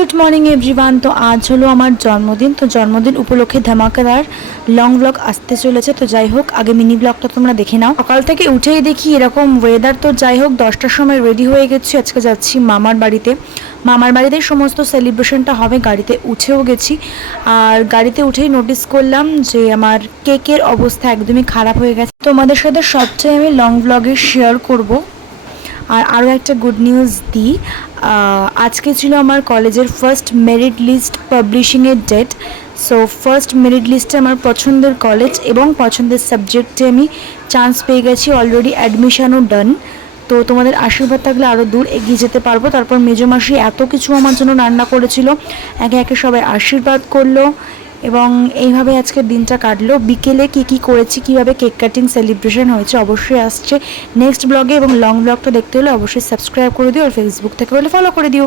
Good morning everyone. তো আজ হলো আমার জন্মদিন। তো জন্মদিন উপলক্ষে ধামাকাদার লং ব্লগ আসতে চলেছে। তো যাই হোক, আগে মিনি ব্লগটা তোমরা দেখে নাও। সকাল থেকে উঠেই দেখি এরকম ওয়েদার। তো যাই হোক, 10টার সময় রেডি হয়ে গেছি। আজকে যাচ্ছি মামার বাড়িতে। মামার বাড়িতেই সমস্ত সেলিব্রেশনটা হবে। গাড়িতে উঠেও গেছি, আর গাড়িতে উঠেই নোটিস করলাম যে আমার কেকের অবস্থা একদমই খারাপ হয়ে গেছে। তোমাদের সাথে সবচেয়ে আমি লং ব্লগে শেয়ার করব। আর আরও একটা গুড নিউজ দিই, আজকে ছিল আমার কলেজের ফার্স্ট মেরিট লিস্ট পাবলিশিংয়ের ডেট। সো ফার্স্ট মেরিট লিস্টে আমার পছন্দের কলেজ এবং পছন্দের সাবজেক্টে আমি চান্স পেয়ে গেছি। অলরেডি অ্যাডমিশনও ডান। তো তোমাদের আশীর্বাদ থাকলে আরও দূর এগিয়ে যেতে পারবো। তারপর মেজো মাসি এত কিছু আমার জন্য রান্না করেছিল, একে একে সবাই আশীর্বাদ করলো এবং এইভাবে আজকের দিনটা কাটলো। বিকেলে কী করেছি, কীভাবে কেক কাটিং সেলিব্রেশন হয়েছে অবশ্যই আসছে নেক্সট ব্লগে। এবং লং ব্লগটা দেখতে হলে অবশ্যই সাবস্ক্রাইব করে দিও, আর ফেসবুক থেকে হলে ফলো করে দিও।